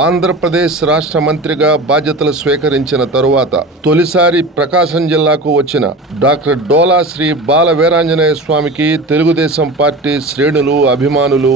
ఆంధ్రప్రదేశ్ రాష్ట్ర మంత్రిగా బాధ్యతలు స్వీకరించిన తరువాత తొలిసారి ప్రకాశం జిల్లాకు వచ్చిన డాక్టర్ డోలా శ్రీ బాల వీరాంజనేయ స్వామికి తెలుగుదేశం పార్టీ శ్రేణులు అభిమానులు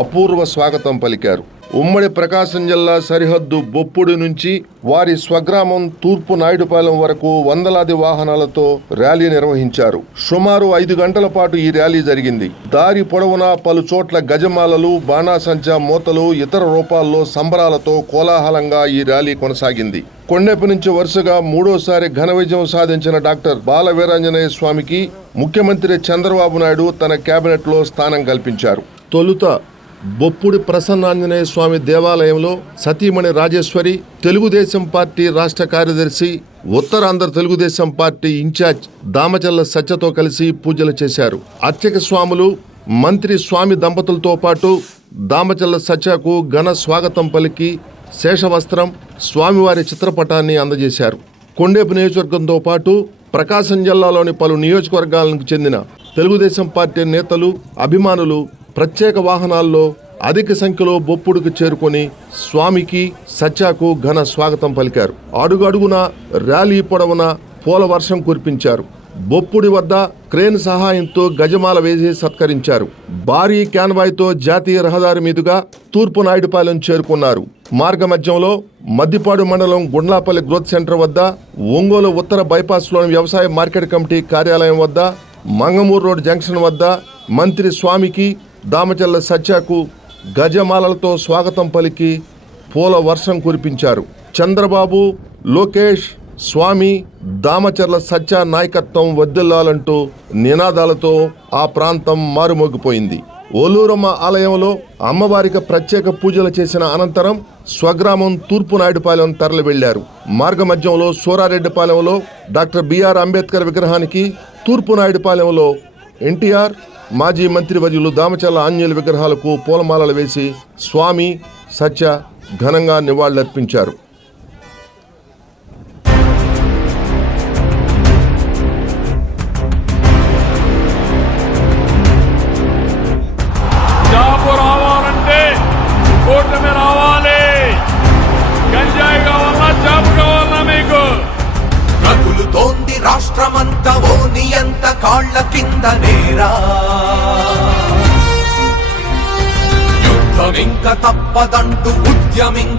అపూర్వ స్వాగతం పలికారు. ఉమ్మడి ప్రకాశం జిల్లా సరిహద్దు బొప్పుడు నుంచి వారి స్వగ్రామం తూర్పు నాయుడుపాలెం వరకు వందలాది వాహనాలతో ర్యాలీ నిర్వహించారు. సుమారు ఐదు గంటల పాటు ఈ ర్యాలీ జరిగింది. దారి పొడవునా పలు చోట్ల గజమాలలు బాణాసంచా మూతలు ఇతర రూపాల్లో సంబరాలతో కోలాహలంగా ఈ ర్యాలీ కొనసాగింది. కొండెపు నుంచి వరుసగా మూడోసారి ఘన విజయం సాధించిన డాక్టర్ బాల వీరాంజనేయ స్వామికి ముఖ్యమంత్రి చంద్రబాబు నాయుడు తన కేబినెట్లో స్థానం కల్పించారు. తొలుత బొప్పుడి ప్రసన్నాంజనేయ స్వామి దేవాలయంలో సతీమణి రాజేశ్వరి తెలుగుదేశం పార్టీ రాష్ట్ర కార్యదర్శి ఉత్తరాంధ్ర తెలుగుదేశం పార్టీ ఇన్ఛార్జ్ దామచల్ల సత్యతో కలిసి పూజలు చేశారు. అర్చక స్వాములు మంత్రి స్వామి దంపతులతో పాటు దామచల్ల సత్యకు ఘన స్వాగతం పలికి శేషవస్త్రం స్వామివారి చిత్రపటాన్ని అందజేశారు. కొండేపు నియోజకవర్గంతో పాటు ప్రకాశం జిల్లాలోని పలు నియోజకవర్గాలకు చెందిన తెలుగుదేశం పార్టీ నేతలు అభిమానులు ప్రత్యేక వాహనాల్లో అధిక సంఖ్యలో బొప్పుడుకు చేరుకొని స్వామికి సత్యాకు ఘన స్వాగతం పలికారు. అడుగడుగున ర్యాలీ పొడవున పూల వర్షం కురిపించారు. బొప్పుడి వద్ద క్రేన్ సహాయంతో గజమాల వేసి సత్కరించారు. భారీ క్యాన్వాయ్తో జాతీయ రహదారి మీదుగా తూర్పు నాయుడుపాలెం చేరుకున్నారు. మార్గ మధ్యంలో మద్దిపాడు మండలం గుండ్లాపల్లి గ్రోత్ సెంటర్ వద్ద ఒంగోలు ఉత్తర బైపాస్లోని వ్యవసాయ మార్కెట్ కమిటీ కార్యాలయం వద్ద మంగమూరు రోడ్ జంక్షన్ వద్ద మంత్రి స్వామికి దామచల్ల సత్యాకు గజమాలలతో స్వాగతం పలికి పూల వర్షం కురిపించారు. చంద్రబాబు లోకేష్ స్వామి దామచర్ల సత్య నాయకత్వం వద్దెల్లాలంటూ నినాదాలతో ఆ ప్రాంతం మారుమోగిపోయింది. ఓలూరమ్మ ఆలయంలో అమ్మవారికి ప్రత్యేక పూజలు చేసిన అనంతరం స్వగ్రామం తూర్పు నాయుడుపాలెం తరలి వెళ్ళారు మార్గ మధ్యంలో సూరారెడ్డిపాలెంలో డాక్టర్ బిఆర్ అంబేద్కర్ విగ్రహానికి తూర్పు నాయుడుపాలెంలో ఎన్టీఆర్ మాజీ మంత్రి వర్యులు దామచల్ల ఆంజనేయుల విగ్రహాలకు పూలమాలలు వేసి స్వామి సత్య ఘనంగా నివాళులర్పించారు.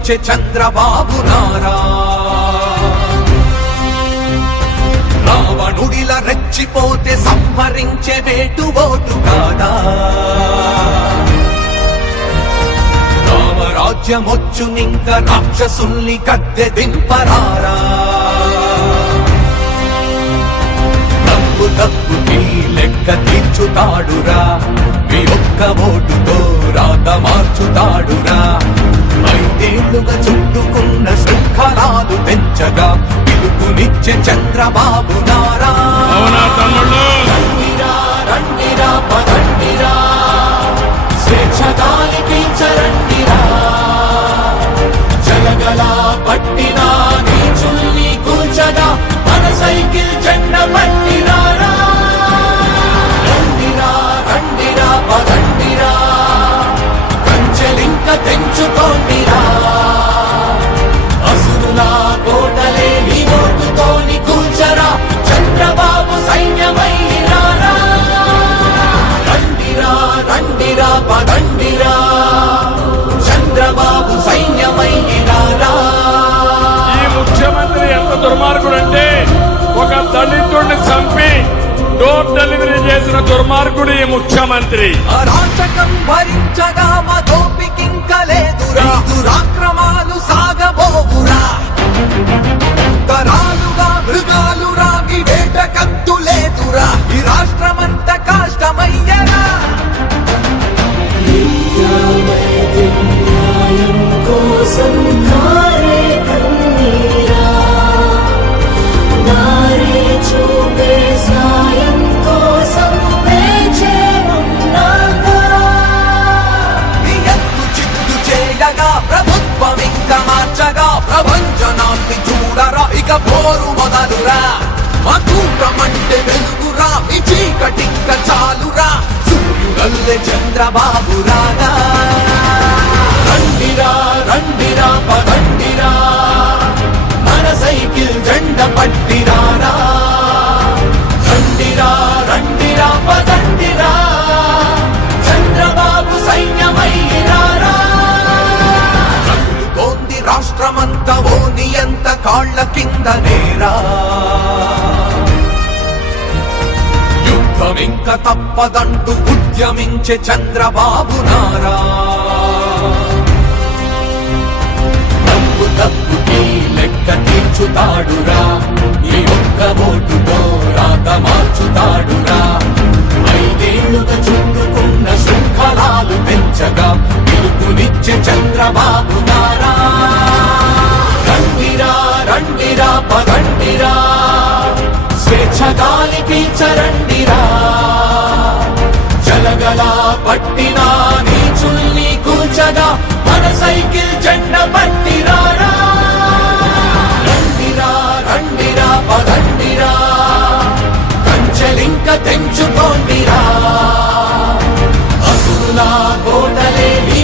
వచ్చే చంద్రబాబు నారా. రావణుడిల రెచ్చిపోతే సంహరించే వేటు ఓటు కాదా? రామరాజ్యమొచ్చునింక రాక్షసుల్ని కద్దె దింపరారా? తప్పు తప్పుకి లెక్క తీర్చుతాడురా. మీ ఒక్క ఓటుతో రాత మార్చుతాడురా. ఐదేళ్ళుగా చుట్టుకున్న శృంఖలాలు పెంచగా పిలుపునిచ్చే చంద్రబాబు నారా అవునా రండిరా రండిరా పదండిరా స్వేచ్ఛగాలికి చరండిరా జలగల పట్టినా నీచుల్ని కూల్చగా మన సైకిల్ జెండ పట్టినారా? కంచెలింక తెంచుకోండిరా. అసురులా కోటలే నీ ఓటుతోని కూల్చరా. చంద్రబాబు సైన్యమైరారా రండిరా రండిరా పదండిరా. చంద్రబాబు సైన్యమైరారా ఈ ముఖ్యమంత్రి ఎంత దుర్మార్గుడు అంటే ఒక దళితుడిని చంపి డోర్ డెలివరీ చేసిన దుర్మార్గుడు ఈ ముఖ్యమంత్రి. భరించగా మదోపికింక లేదురా దురాక్రమాలు సాగబోవురా. తరాలుగా మృగాలు రాగి వేట కత్తు లేదురా. ఈ రాష్ట్రమంత కాష్టమయ్యరా. కోసం చంద్రబాబు రాగా. రండిరా రండిరా పగండిరా మన సైకిల్ జెండ పట్టిరా రండిరా రండిరా పగండిరా చంద్రబాబు సైన్యమైరారా రాష్ట్రమంతా ఓ నియంత కాళ్ళ కింద నేరా. యుద్ధమింక తప్పదంటూ ఉద్యమించే చంద్రబాబు నారా. తప్పు తప్పుకి లెక్క తీర్చుతాడురా. ఈ ఒక్క ఓటుతో రాత మార్చుతాడురా. ఐదేళ్ళుగా చుట్టుకున్న శృంఖలాలు పెంచగా పిలుపునిచ్చే చంద్రబాబు నారా. రండిరా రండిరా పదండిరా స్వేచ్ఛ గాలి పీల్చరండిరా జలగల పట్టినా నీచుల్ని కూల్చగా మన సైకిల్ జెండ పట్టిరా రండిరా రండిరా పదండిరా. కంచెలింక తెంచుకోండిరా. అసులా కోటలే నీ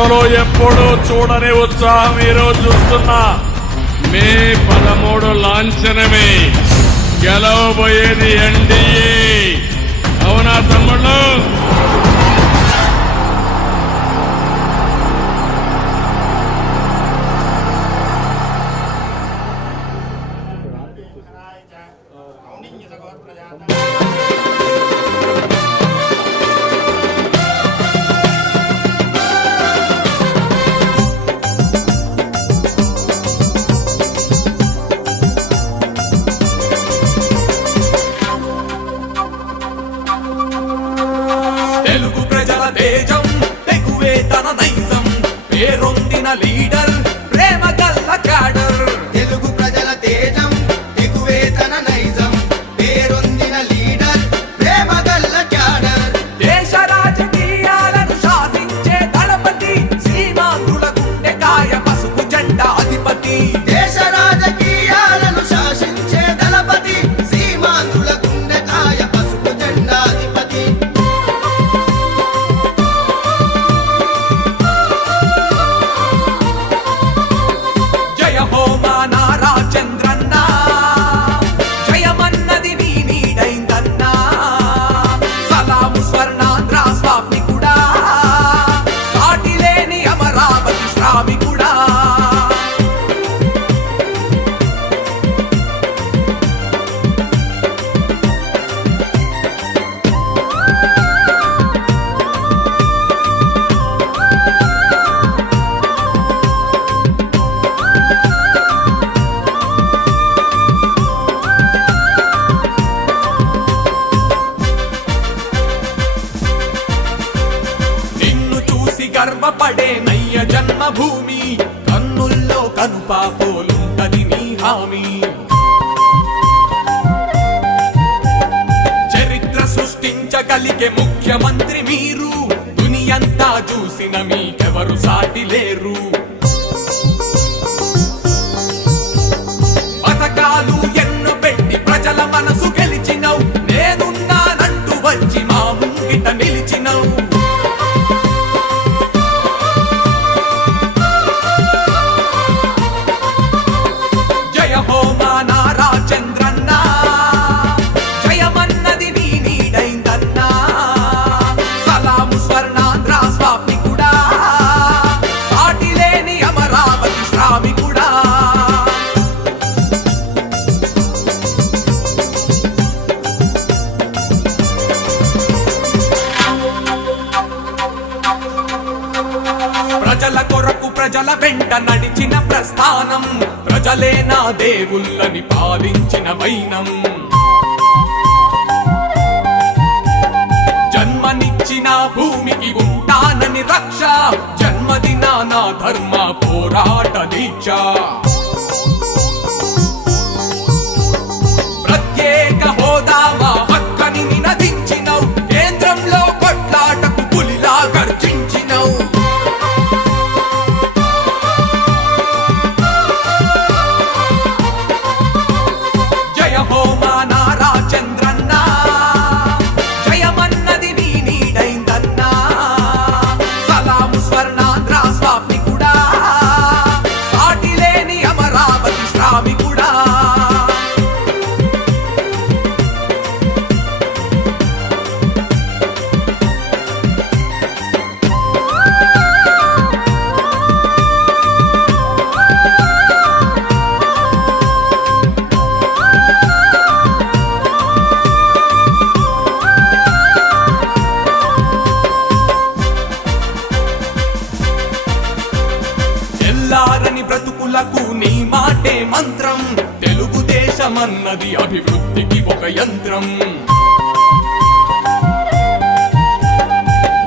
గతంలో ఎప్పుడూ చూడని ఉత్సాహం ఈరోజు చూస్తున్నా మే పదమూడు లాంఛనమే. గెలవబోయేది ఎన్డీఏ. అవునా తమ్ముళ్ళు? జన్మభూమి కన్నుల్లో కనుపాపోలుంటది నీ హామీ. చరిత్ర సృష్టించగలిగే ముఖ్యమంత్రి మీరు దునియంతా చూసిన మీకెవరు సాటి లేరు. దేవుళ్ళని పాలించిన వైనం జన్మనిచ్చిన భూమికి ఉంటానని రక్ష. జన్మదిన నా ధర్మ పోరాట దీక్ష. నీ మాటే మంత్రం. తెలుగుదేశమన్నది అభివృద్ధికి ఒక యంత్రం.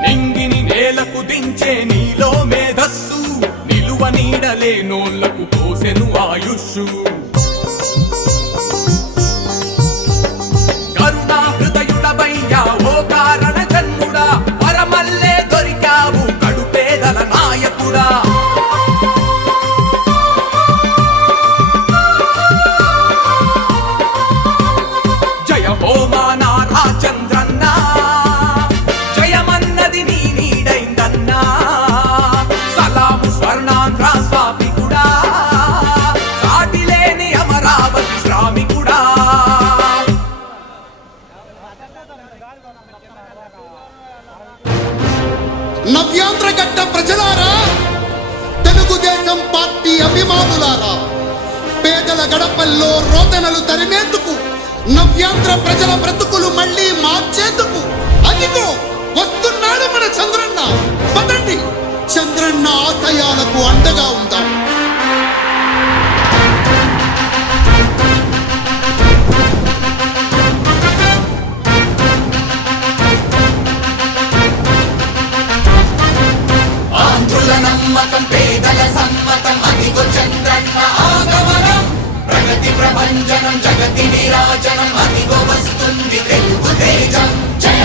నింగిని నేలకు దించే నీలో మేధస్సు నిలువ నీడలే నోళ్ళకు పోసెను ఆయుష్షు. కారణ జన్ముడా వరమల్లే దొరికావు కడుపేదల నాయకుడా. నవ్యాంధ్ర ప్రజల బ్రతుకులు మళ్ళీ మార్చేందుకు అదిగో వస్తున్నాడు మన చంద్రన్న. పదండి. చంద్రన్న ఆశయాలకు అండగా ఉందాం. జగతి ప్రపంచనం జగతి విరాజనం అదిగో వస్తుంది తెలుగు తేజం. జయ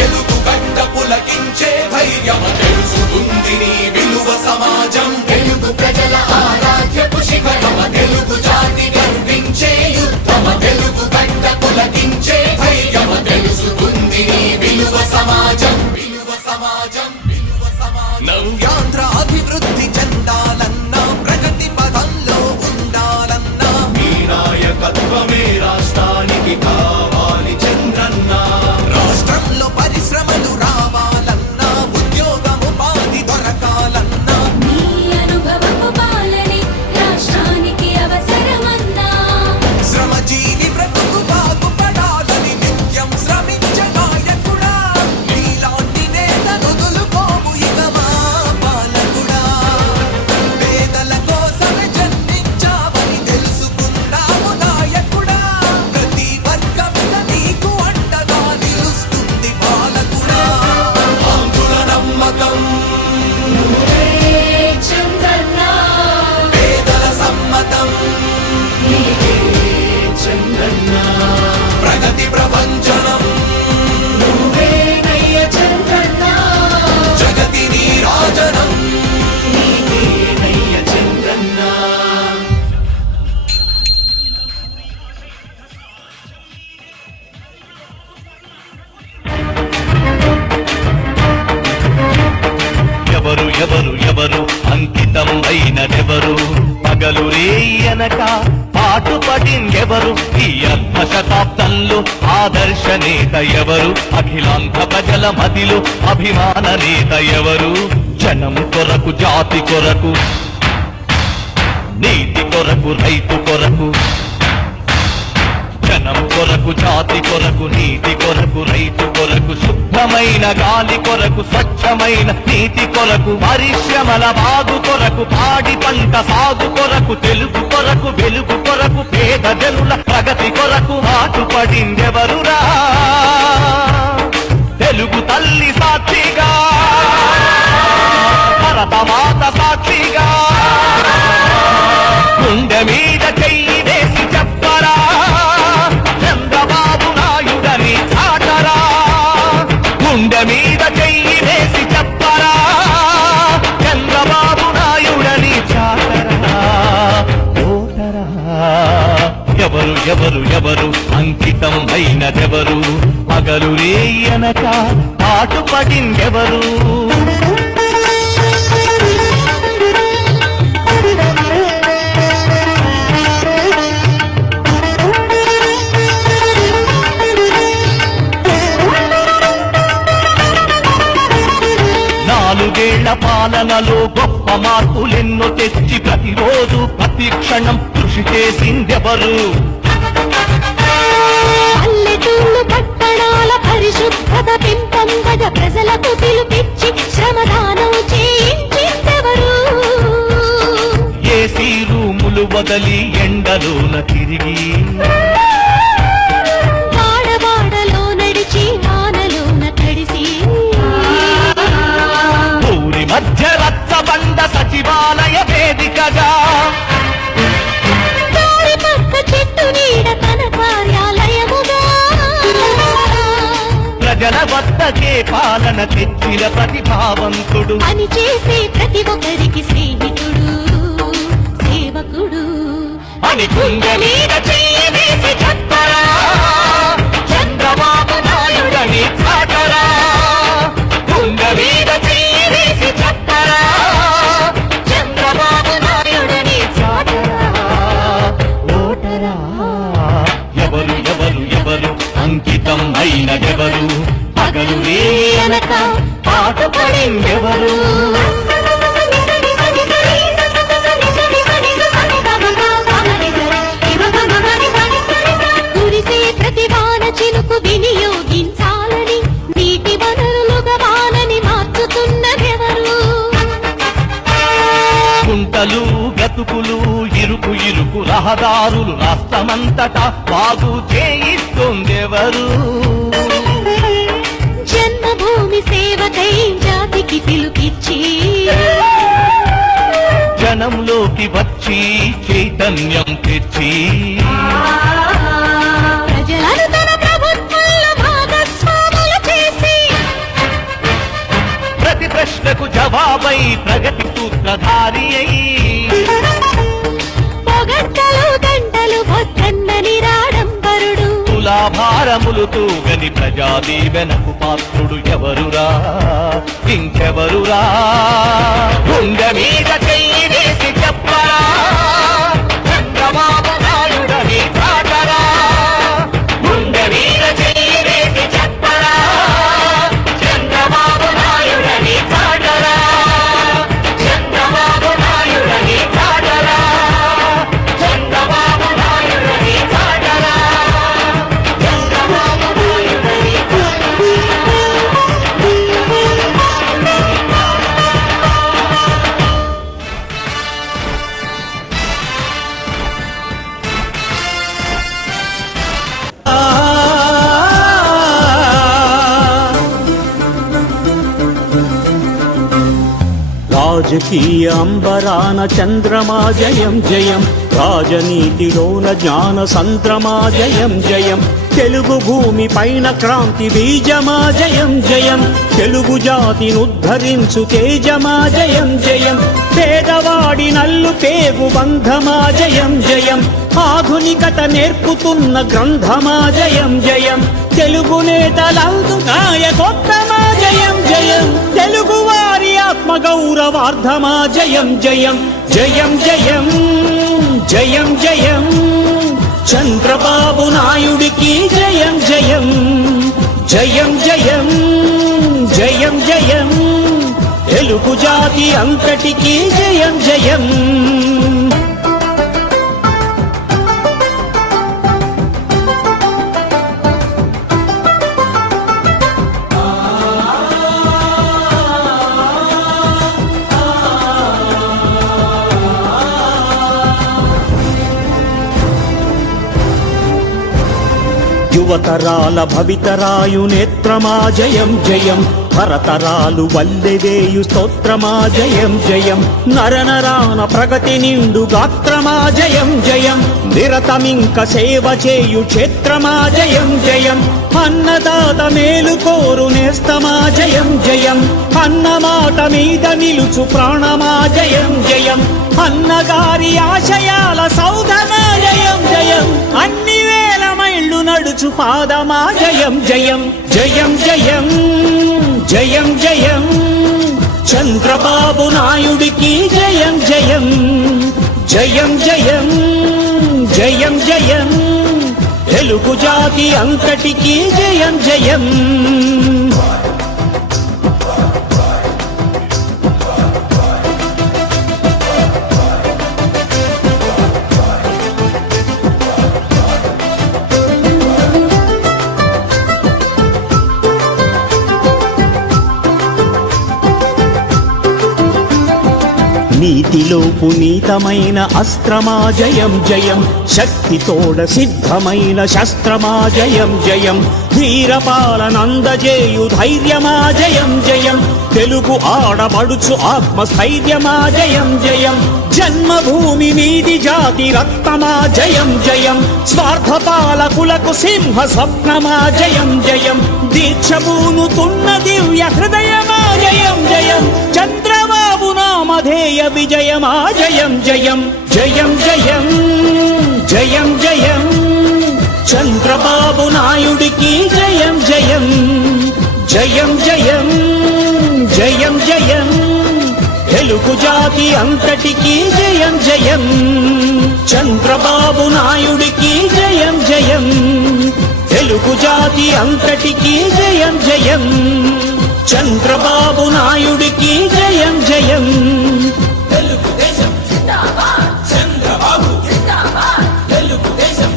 సమాజం. తెలుగు ప్రజల ఆరాధ్యపు శిఖరమ తెలుగు జాతి గర్వించే యుద్ధమ తెలుగు గడ్డ పులకించే ధైర్యమ తెలుసుకుంది విలువ సమాజం. విలువ సమాజం విలువ సమాజం. నవ్యాంధ్ర అభివృద్ధి చెందాలన్నా ప్రగతి పదంలో ఉండాలన్నా. మీ నాయకత్వమే రాష్ట్రానికి కావాలి. ఎవరు అఖిలాంధ్ర ప్రజల మదిలో అభిమాన నేత ఎవరు జనం కొరకు జాతి కొరకు నీతి కొరకు రైతు కొరకు. కొరకు జాతి కొరకు నీతి కొరకు రైతు కొరకు శుద్ధమైన గాలి కొరకు స్వచ్ఛమైన నీతి కొరకు పరిశ్రమల బాగు కొరకు పాడి పంట సాగు కొరకు తెలుగు కొరకు వెలుగు కొరకు పేద జనుల ప్రగతి కొరకు మాటుపడిందెవరురా తెలుగు తల్లి సాక్షిగా భరత మాత సాక్షిగా గుండె మీద చెయ్యి ఎవరు ఎవరు ఎవరు? అంకితం అయినదెవరు పగలు రేయనక పాటుపడిందెవరు? నాలుగేళ్ళ పాలనలో గొప్ప మార్పులెన్నో తెచ్చి ప్రతిరోజు ప్రతి క్షణం కృషి చేసిందెవరు? పల్లెటూళ్ళు పట్టణాల పరిశుభ్రత పెంపొందగ ప్రజలకు పిలుపిచ్చి శ్రమదానం చేయించిందెవరు? ఏసీ రూములు వదలి ఎండలోన తిరిగి. వాడవాడలో నడిచి వానలోన తడిసి. ఊరి మధ్య రచ్చబండ సచివాలయ ప్రజల వద్దకే పాలన తెచ్చిన ప్రతిభావంతుడు. పని చేసే ప్రతి ఒక్కరికి స్నేహితుడు సేవకుడు. అని గుండె మీద చెయ్యి వేసి చెప్పరా చంద్రబాబు నాయుడని చాటరా. గుండె మీద చెయ్యి వేసి చెప్పరా చంద్రబాబు నాయుడని చాటరా. ఓటరా. ఎవరు ఎవరు ఎవరు? అంకితం అయినదెవరు పగలు రేయనక పాటుపడిందెవరు కురిసే ప్రతి వాన చినుకు వినియోగించాలని నీటి వనరులుగా వానని మార్చుతున్నదెవరు? కుంటలు గతుకులు ఇరుకు ఇరుకు రహదారులు రాష్ట్రమంతటా బాగు చేయిస్తుందెవరు? దేవతై జాతికి పిలుపిచ్చి జనంలోకి వచ్చి చైతన్యం తెచ్చి. తులాభారములు తూగని ప్రజాదీవెనకు పాత్రుడు ఎవరురా? ఇంకెవరురా? గుండె మీద చెయ్యి వేసి చెప్పరా? కాశీ అంబరాన చంద్రమా జయం జయం. రాజనీతిలోన జ్ఞాన సంద్రమా జయం జయం. తెలుగు భూమి పైన క్రాంతి బీజమా జయం జయం. తెలుగు జాతినుద్ధరించు తేజమా జయం జయం. పేదవాడి నల్లు పేగు బంధమా జయం జయం. ఆధునికత నేర్పుతున్న గ్రంథమా జయం జయం. తెలుగు నేతలందు నాయకొత్తమా జయం జయం. తెలుగు జయం జయం జయం జయం జయం జయం. చంద్రబాబు నాయుడికి జయం జయం జయం జయం జయం జయం. తెలుగు జాతి అంతటికీ జయం జయం. యువతరాల భవితరాయు నేత్రమా జయం జయం. భరతరాలు వల్లెవేయు స్తోత్రమా జయం జయం. నరనరాన ప్రగతి నిండు గాత్రమా జయం జయం. నిరతమింక సేవ చేయు క్షేత్రమా జయం జయం. అన్నదాత మేలు కోరు నేస్తమా జయం జయం. అన్నమాట మీద నిలుచు ప్రాణమా జయం జయం. అన్నగారి ఆశయాల సౌధమా జయం జయం. అన్న వేల మైళ్ళు నడుచు పాదమా జయం జయం జయం జయం జయం జయం. చంద్రబాబు నాయుడికి జయం జయం జయం జయం జయం జయం. తెలుగు జాతి అంతటికి జయం జయం. నీతిలో పునీతమైన అస్త్రమా జయం జయం. శక్తితోడ సిద్ధమైన శస్త్రమా జయం జయం. ధీరపాలనందజేయు ధైర్యమా జయం జయం. తెలుగు ఆడబడుచు ఆత్మస్థైర్యమా జయం జయం. జన్మభూమి నీది జాతి రక్తమా జయం జయం. స్వార్థపాలకులకు సింహ స్వప్నమా జయం జయం. దీక్షభూనుతున్న దివ్య హృదయమా జయం జయం. చంద్ర నామధేయ విజయమా జయం జయం జయం జయం జయం జయం. చంద్రబాబు నాయుడికి జయం జయం జయం జయం జయం జయం. తెలుగు జాతి అంతటికి జయం జయం. చంద్రబాబు నాయుడికి జయం జయం. తెలుగు జాతి అంతటికి జయం జయం. చంద్రబాబు నాయుడికి జయం జయం. తెలుగుదేశం. చంద్రబాబు తెలుగుదేశం.